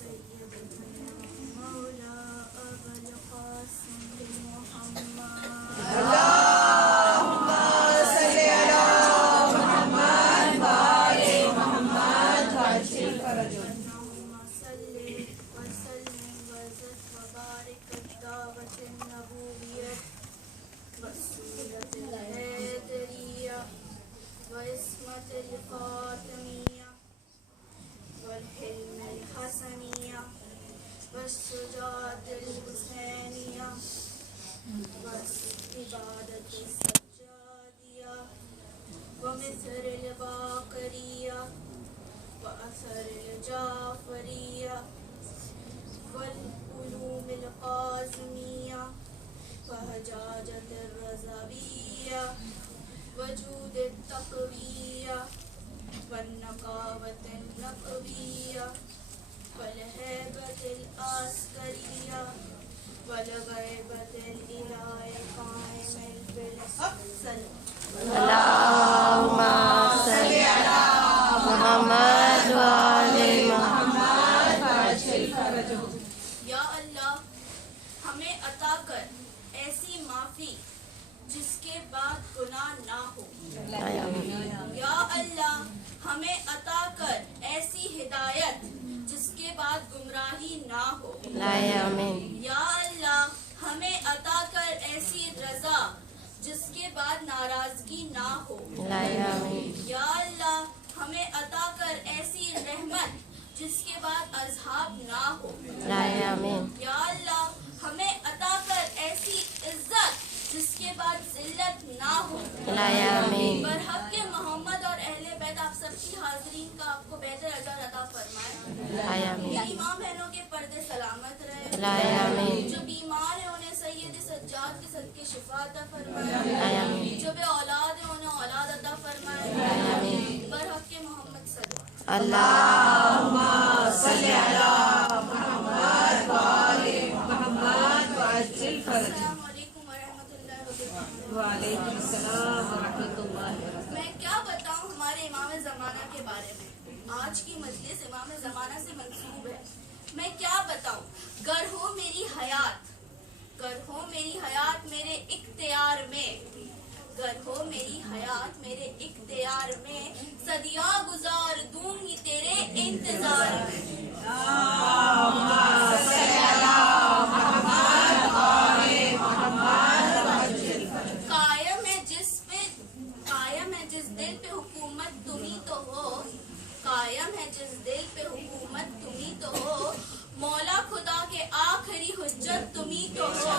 سيدنا مولا أبا القاسم محمد اللهم صل على محمد وآل محمد وعجل فرجه. اللهم صل وسلم وزد وبارك الدعوة النبوية والسورة الهادرية واسمة الخاتمية والحلم الحسنية والشجاعة الحسينية والعبادة السجادية ومثل الباقرية وأثر الجعفرية والعلوم القاسمية وهجاجة الرزبية وجود التقوية والنقاوة النقبية والهيبة العسكرية والغيبة الإله قائم بالسلم. اللهم صل على محمد وآل محمد وعجل فرجه. یا اللہ ہمیں عطا کر ایسی معافی جس کے بعد گناہ نہ ہو. یا اللہ ہمیں عطا کر ایسی ہدایت جس کے بعد گمراہی نہ ہو. یا اللہ ہمیں عطا کر ایسی رضا جس کے بعد ناراضگی نہ ہو. یا اللہ ہمیں عطا کر ایسی رحمت جس کے بعد عذاب نہ ہو. یا اللہ ہمیں عطا کر ایسی عزت جس کے بعد ذلت نہ ہو. برحق کے محمد اور اہل بیت آپ سب کی حاضرین کا آپ کو بہتر اجر عطا فرمائے. میری ماں بہنوں کے پردے سلامت رہے. جو بیمار ہیں انہیں سید سجاد کے صدقے شفا عطا فرمائے. جو بے اولاد ہیں انہیں اولاد عطا فرمائے. برحق کے محمد صلی اللهم صل على محمد وآل محمد وعجل فرجه. السلام علیکم ورحمۃ اللہ وبرکاتہ. وعلیکم السلام ورحمۃ اللہ وبرکاتہ. میں کیا بتاؤں ہمارے امام زمانہ کے بارے میں. آج کی مجلس امام زمانہ سے منسوب ہے. میں کیا بتاؤں. گر ہو میری حیات میرے اختیار میں. گر ہو میری حیات میرے اختیار میں صدیاں گزار دوں گی تیرے انتظار میں. اللهم صل على محمد وآل محمد وعجل فرجه. قائم ہے جس دل پہ حکومت تمہیں تو ہو. قائم ہے جس دل پہ حکومت تمہیں تو ہو. مولا خدا کے آخری حجت تمہیں تو ہو.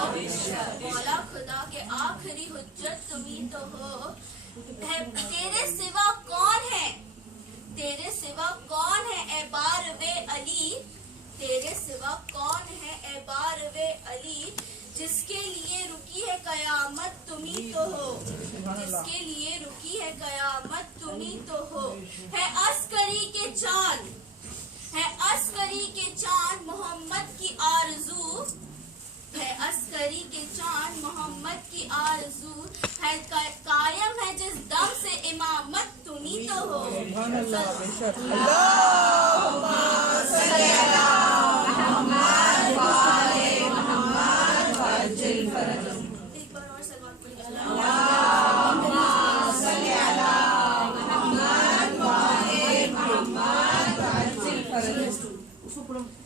مولا خدا کے آخری حجت تمہیں تو ہو. تیرے سوا کون ہے اے باروے علی. تیرے سوا کون ہے اے باروے علی. جس کے لیے رکی ہے قیامت تمہیں تو ہو. جس کے لیے رکی ہے قیامت تمہیں تو ہو. ہے عسکری کے چاند محمد کی آرزو. ہے عسکری کے چاند محمد کی آرزو. ہے قائم ہے جس دم سے امامت تمہیں تو ہو. اللهم صل على محمد وآل محمد وعجل فرجه. ایک بار اور سلوات پڑھیے. اللهم صل على محمد وآل محمد وعجل فرجه.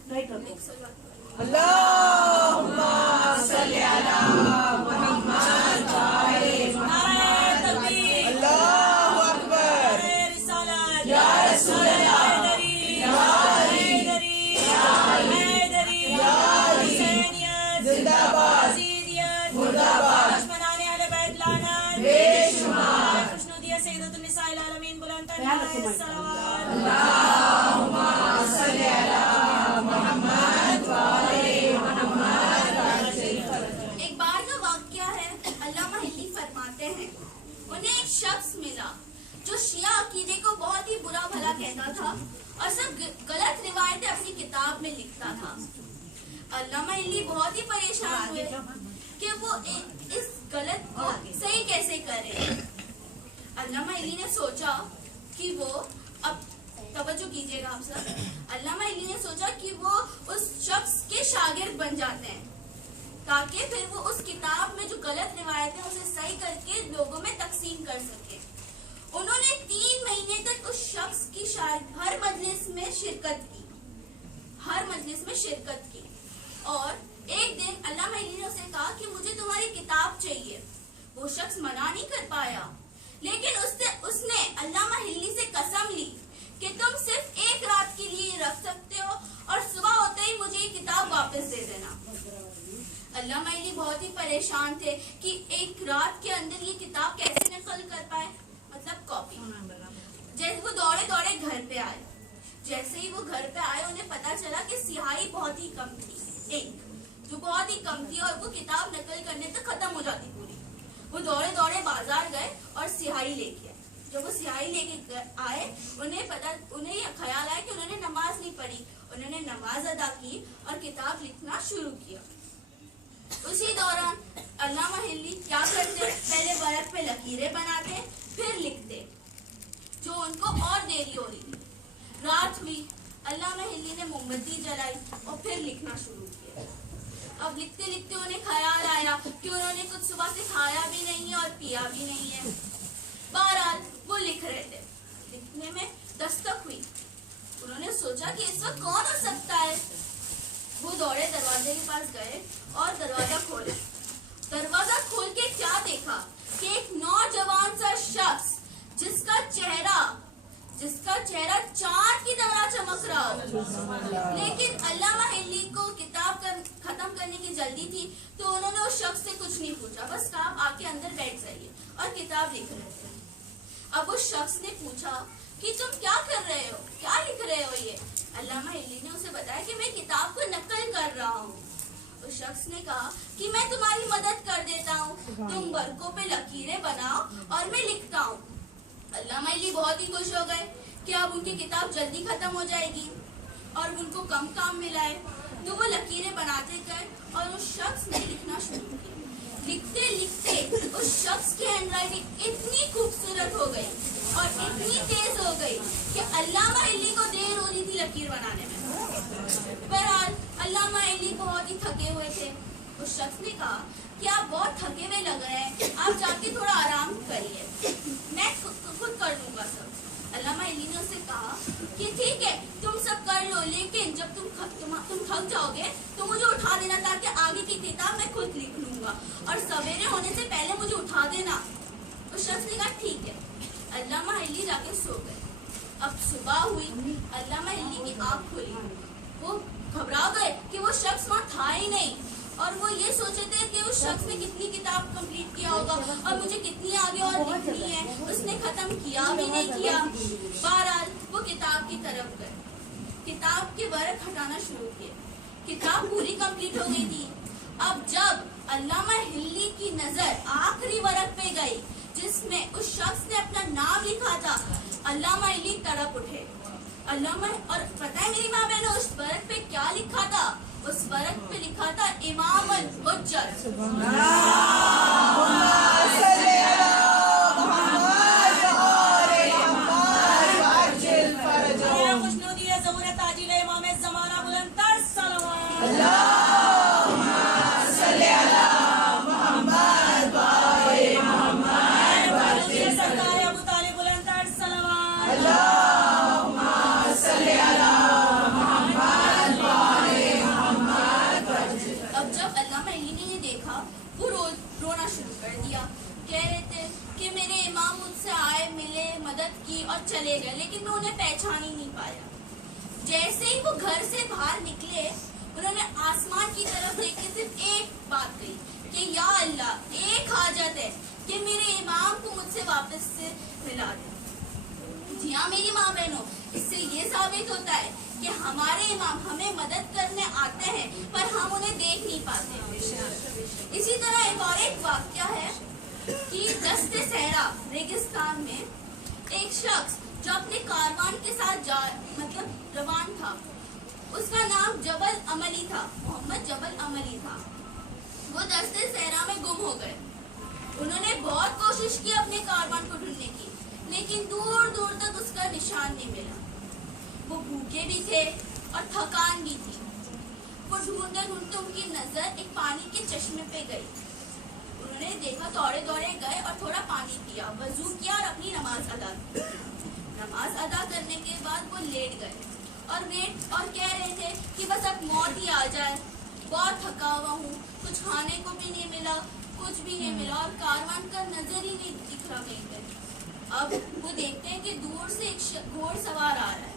ایک سلوات. اللهم صل على محمد وآل محمد. اللہ اکبر. یا رسول اللہ. یا علی. یا علی. یا علی. زندہ باد. مردہ باد. بے شمار. اللهم صل على محمد وآل محمد وعجل فرجه. ایک بار کا واقعہ ہے. علامہ ہلی فرماتے ہیں انہیں ایک شخص ملا جو شیعہ عقیدے کو بہت ہی برا بھلا کہتا تھا اور سب غلط روایتیں اپنی کتاب میں لکھتا تھا. علامہ ہلی بہت ہی پریشان ہوئے کہ وہ اس غلط کو صحیح کیسے کرے. علامہ ہلی نے سوچا کہ وہ तवज्जो कीजिएगा आप सब। अल्लामा इल्ली ने सोचा कि वो उस शख्स के शागिर्द बन जाते हैं ताकि फिर वो उस किताब में जो गलत रिवायतें उसे सही करके लोगों में तकसीम कर सके। उन्होंने 3 महीने तक उस शख्स की हर मजलिस में शिरकत की और एक दिन अल्लामा इल्ली ने उसे कहा कि मुझे तुम्हारी किताब चाहिए। वो शख्स मना नहीं कर पाया, लेकिन उसने अल्लामा इल्ली से कसम ली कि तुम सिर्फ एक रात के लिए रख सकते हो और सुबह होते ही मुझे ये किताब वापस दे देना। अल्लामा इल्ली बहुत ही परेशान थे कि एक रात के अंदर ये किताब कैसे नकल कर पाए, मतलब कॉपी। जैसे वो दौड़े दौड़े घर पे आए। जैसे ही वो घर पे आए उन्हें पता चला कि स्याही बहुत ही कम थी, एक जो बहुत ही कम थी, और वो किताब नकल करने तक खत्म हो जाती पूरी। वो दौड़े दौड़े बाजार गए और स्याही लेके आए। जब वो स्याही लेके आए उन्हें यह ख्याल आया कि उन्होंने नमाज नहीं पढ़ी। उन्होंने नमाज अदा की और किताब लिखना शुरू किया। उसी दौरान अल्लामा इल्ली क्या करते, पहले वर्क पे लकीरें बनाते फिर लिखते, जो उनको और देरी हो रही थी। रात हुई, अल्लामा इल्ली ने मोमबत्ती जलाई और फिर लिखना शुरू किया। अब लिखते लिखते उन्हें ख्याल आया कि उन्होंने कुछ सुबह से खाया भी नहीं है और पिया भी नहीं है। बहरहाल वो लिख रहे थे। लिखने में दस्तक हुई। उन्होंने सोचा कि इस वक्त कौन हो सकता है। वो दौड़े दरवाजे के पास गए और दरवाजा खोला। दरवाजा खोल के क्या देखा कि एक नौजवान सा शख्स जिसका चेहरा चांद की तरह चमक रहा हो। लेकिन अल्लामा इल्ली को किताब खत्म करने की जल्दी थी, तो उन्होंने उस शख्स से कुछ नहीं पूछा, बस कहा आके अंदर बैठ जाइए, और किताब लिख रहे थे। अब उस शख्स ने पूछा कि तुम क्या कर रहे हो, क्या लिख रहे हो ये? अल्लामा इल्ली ने उसे बताया कि मैं किताब को नकल कर रहा हूँ। उस शख्स ने कहा कि मैं तुम्हारी मदद कर देता हूँ, तुम वर्कों पे लकीरें बनाओ और मैं लिखता हूँ। अल्लामा इल्ली बहुत ही खुश हो गए कि अब उनकी किताब जल्दी खत्म हो जाएगी और उनको कम काम मिला है। तो वो लकीरें बनाते गए और उस शख्स ने लिखना शुरू किया। लिखते लिखते उस शख्स की हैंडराइटिंग इतनी खूबसूरत हो गई और इतनी तेज हो गई कि अल्लामा इल्ली को देर हो रही थी लकीर बनाने में। बहरहाल अल्लामा इल्ली बहुत ही थके हुए थे। उस शख्स ने कहा कि आप बहुत थके हुए लग रहे हैं, आप जाके थोड़ा आराम करिए, मैं खुद कर लूंगा सब। अल्लामा इल्ली ने उससे कहा कि ठीक है तुम सब कर लो, लेकिन जब तुम थक जाओगे तो मुझे उठा देना ताकि आगे की किताब मैं खुद लिख लूंगा, और सवेरे होने से पहले मुझे उठा देना। उस शख्स ने कहा ठीक है। अल्लामा इल्ली जाके सो गए। अब सुबह हुई, अल्लामा इल्ली की आँख खुली। वो घबरा गए कि वो शख्स वहाँ था ही नहीं, और वो ये सोचे थे कि उस शख्स ने कितनी किताब कंप्लीट किया होगा और मुझे कितनी आगे और लिखनी है, उसने खत्म किया भी नहीं किया। बहरहाल वो किताब की तरफ गए, किताब के वर्क हटाना शुरू किए। किताब पूरी कंप्लीट हो गई थी। अब जब अल्लामा इल्ली की नजर आखिरी वर्क पे गई जिसमें उस शख्स ने अपना नाम लिखा था, अल्लामा इल्ली तड़प उठे। और पता है मेरी माँ बहनों, उस वर्क पे क्या लिखा था? उस वर्क पे लिखा था इमाम अल हुज्जत। और चले गए, लेकिन मैं उन्हें पहचान ही नहीं पाया। जैसे ही वो घर से बाहर निकले, उन्होंने आसमान की तरफ देख के सिर्फ एक बात कही कि या अल्लाह, एक हाजत है कि मेरे इमाम को मुझसे वापस से मिला दे। जी हाँ मेरी माँ बहनों, इससे ये साबित होता है कि हमारे इमाम हमें मदद करने आते हैं पर हम उन्हें देख नहीं पाते। इसी तरह एक वाक्या है कि दस्ते सहरा रेगिस्तान में एक शख्स जो अपने कारवान के साथ रवान था, उसका नाम जबल अमली था, मोहम्मद जबल अमली था। वो दस्ते सहरा में गुम हो गए। उन्होंने बहुत कोशिश की अपने कारवान को ढूंढने की, लेकिन दूर दूर तक उसका निशान नहीं मिला। वो भूखे भी थे और थकान भी थी। वो ढूंढते ढूंढते उनकी नजर एक पानी के चश्मे पे गई। उन्होंने देखा, दौड़े दौड़े गए और थोड़ा पानी पिया, वजू किया और अपनी नमाज अदा की। नमाज अदा करने के बाद वो लेट गए और कह रहे थे कि बस अब मौत ही आ जाए, बहुत थका हुआ हूँ, कुछ खाने को भी नहीं मिला, कुछ भी नहीं मिला और कारवान का नजर ही नहीं दिख रहा कहीं पे। अब वो देखते हैं कि दूर से एक घोड़सवार आ रहा है।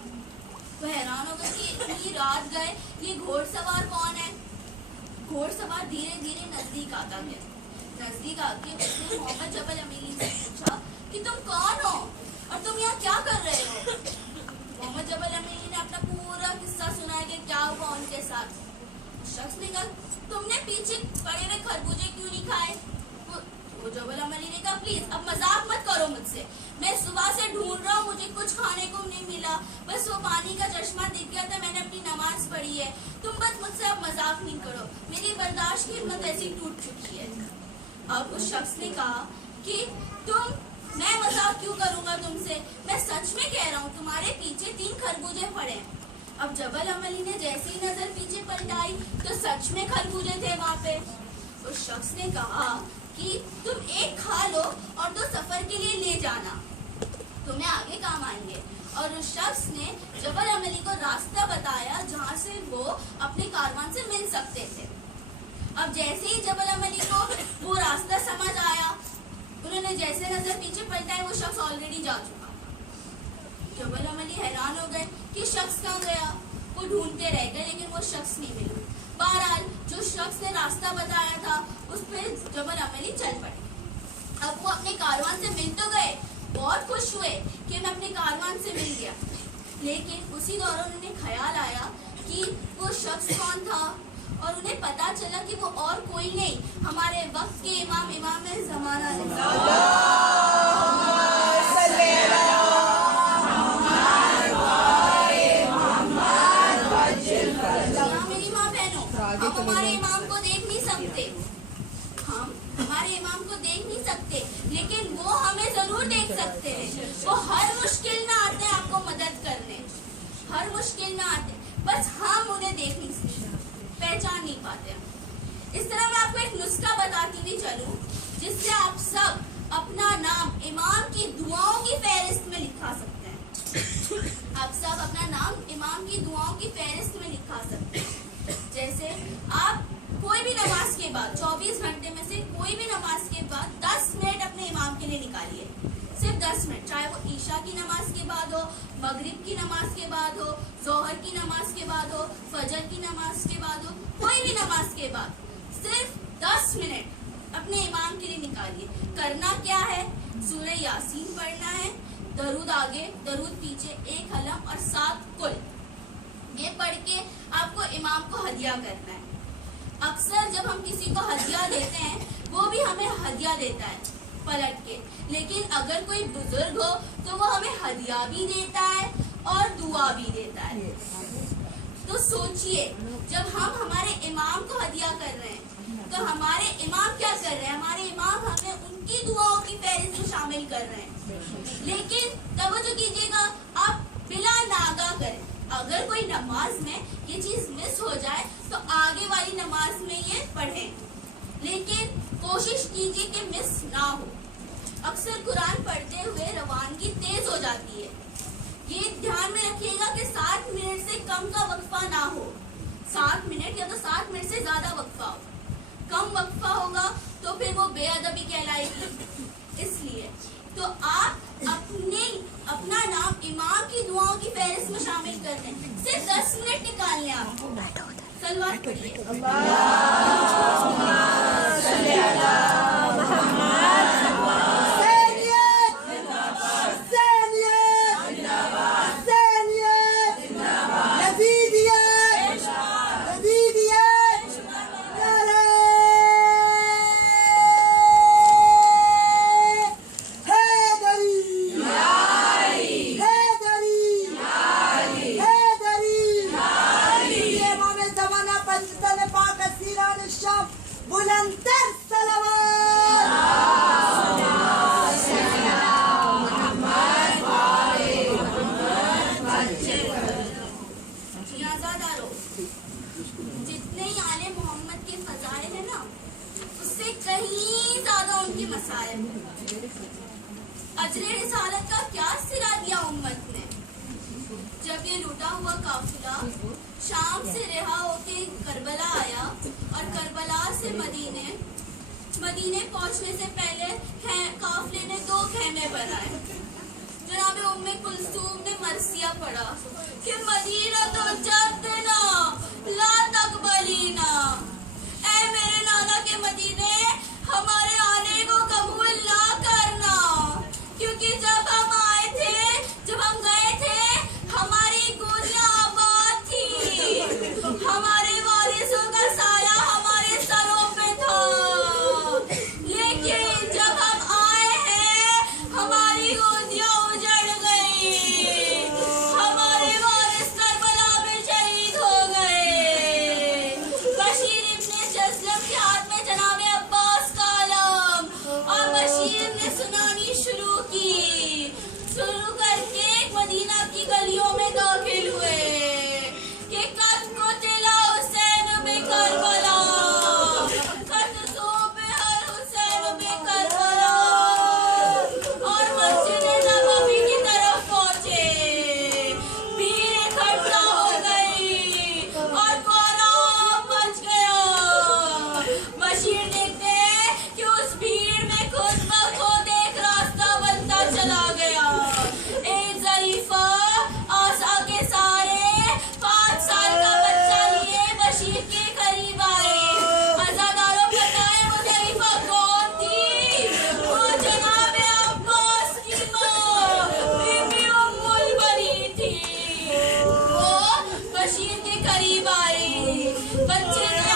तो हैरान हो गए कि इतनी रात गए, ये घोड़सवार कौन है। घोड़सवार धीरे धीरे नजदीक आता गया। नजदीक आके उसने मोहम्मद जबल अमीरी से पूछा कि तुम कौन हो और तुम यहाँ क्या कर रहे हो। मोहम्मद जबल अमीरी ने अपना पूरा किस्सा सुनाया कि क्या हुआ उनके साथ। शख्स ने कहा, तुमने पीछे पड़े हुए खरबूजे क्यों नहीं खाए। वो जबल अमीरी ने कहा, प्लीज अब मजाक मत करो मुझसे, मैं सुबह से ढूंढ रहा हूँ, मुझे कुछ खाने को नहीं मिला, बस वो पानी का चश्मा दिख गया था, मैंने अपनी नमाज पढ़ी है, तुम बस मुझसे अब मजाक नहीं करो, मेरी बर्दाश्त की हिम्मत ऐसी टूट चुकी है। अब उस शख्स ने कहा कि मैं मजाक क्यों करूंगा तुमसे, मैं सच में कह रहा हूँ, तुम्हारे पीछे 3 खरबूजे पड़े हैं। अब जबल अमली ने जैसे ही नजर पीछे पलटाई तो सच में खरबूजे थे वहाँ पे। उस शख्स ने कहा कि तुम एक खा लो और 2 सफर के लिए ले जाना, तुम्हें आगे काम आएंगे। और उस शख्स ने जबल अमली को रास्ता बताया जहाँ से वो अपने कारवान से मिल सकते थे। अब जैसे ही जबल अमली को वो रास्ता समझ आया, उन्होंने जैसे नजर पीछे पलटाई, वो शख्स ऑलरेडी जा चुका। जबल अमली हैरान हो गए कि शख्स कहाँ गया। वो ढूंढते रह गए लेकिन वो शख्स नहीं मिला। बहरहाल जो शख्स ने रास्ता बताया था उस पर जबल अमली चल पड़े। अब वो अपने कारवान से मिल तो गए, बहुत खुश हुए कि मैं अपने कारवान से मिल गया, लेकिन उसी दौरान उन्हें ख्याल आया कि वो शख्स कौन था और उन्हें पता चला कि वो और कोई नहीं, हमारे वक्त के इमाम ज़माना मेरी माँ बहनों, हम हमारे इमाम को देख नहीं सकते, हम हमारे इमाम को देख नहीं सकते, लेकिन वो हमें जरूर देख सकते हैं। वो हर मुश्किल में आते हैं आपको मदद करने, हर मुश्किल में आते हैं, बस हम उन्हें देख नहीं सकते, पहचान नहीं पाते। इस तरह मैं आपको एक नुस्खा बताती हुई चलूं जिससे आप सब अपना नाम इमाम की दुआओं की फहरिस्त में लिखा सकते हैं। आप सब अपना नाम इमाम की दुआओं की फहरिस्त में लिखा सकते हैं। जैसे आप कोई भी नमाज के बाद 24 घंटे में से कोई भी नमाज के बाद 10 मिनट अपने इमाम के लिए निकालिए, सिर्फ 10 मिनट, चाहे वो ईशा की नमाज के बाद हो, मगरिब की नमाज के बाद हो, जोहर की नमाज के बाद हो, फजर की नमाज के बाद हो, कोई भी नमाज के बाद सिर्फ 10 मिनट अपने इमाम के लिए निकालिए। करना क्या है, सूरह यासीन पढ़ना है, दरूद आगे दरूद पीछे, 1 हलम और 7 कुल, ये पढ़ के आपको इमाम को हदिया करना है। अक्सर जब हम किसी को हदिया देते हैं वो भी हमें हदिया देता है पलट के, लेकिन अगर कोई बुजुर्ग हो तो वो हमें हदिया भी देता है और दुआ भी देता है। तो सोचिए, जब हम हमारे इमाम को हदिया कर रहे हैं तो हमारे इमाम क्या कर रहे हैं, हमारे इमाम हमें उनकी दुआओं की फहरिस्त में शामिल कर रहे हैं। लेकिन तवज्जो कीजिएगा, आप बिला नागा करें, अगर कोई नमाज में ये चीज मिस हो जाए तो आगे वाली नमाज में ये पढ़ें, लेकिन कोशिश कीजिए कि मिस ना हो। अक्सर कुरान पढ़ते हुए रवानगी तेज हो जाती है, ये ध्यान में रखिएगा कि 7 मिनट से कम का वक्फा ना हो, 7 मिनट या तो 7 मिनट से ज्यादा वक्फा हो। कम वक्फा होगा तो फिर वो बेअदबी कहलाएगी। इसलिए तो आप अपना नाम इमाम की दुआओं की फहरिस्त में शामिल कर दें, सिर्फ 10 मिनट निकालने आपको। सलवात पढ़िए। बुलंदतर सलावत। जितने ही आले मोहम्मद के फजाइल है ना, उससे कहीं ज्यादा उनके मसाइल हैं। अजरे रिसालत का क्या सिरा दिया उम्मत ने। जब ये लूटा हुआ काफिला शाम से रिहा होके करबला आया और करबला से मदीने पहुंचने से पहले काफिले ने 2 खेमे बनाए। जनाब उम्मे कुलसूम ने मरसिया पढ़ा कि मदीना तो जद्दना ला तकबलीना, ऐ मेरे नाना के मदीने हमारे आने को कबूल ना करना, क्योंकि जब हम गए थे हमारी गोदियां आबाद थी, हमारे वारिसों का साया हमारे सरों पे था, लेकिन जब हम आए हैं हमारी गोदियां उजड़ गई, हमारे वारिस करबला में शहीद हो गए। बशीर इब्ने जज़लम के हाथ में जनाब अब्बास का अलम, और बशीर ने सुनानी शुरू करके मदीना की गलियों में दाखिल हुए कि कद को तिला हुसैन में करबला, कद सोबे हर हुसैन में करबला, और मस्जिद नबवी की तरफ पहुंचे। भीड़ इकट्ठा हो गई और कोहराम मच गया। बशीर देखते कि उस भीड़ में खुद ब खुद एक रास्ता बनता चला गया। एक ज़रीफ़ा आसा के सारे 5 साल का बच्चा लिए बशीर के करीब आए। अज़ादारों बताएं वो ज़रीफ़ा कौन थी? वो जनाब अब्बास की माँ बीबी उम्मुल बनी थी। वो बशीर के करीब आई। बच्चे ने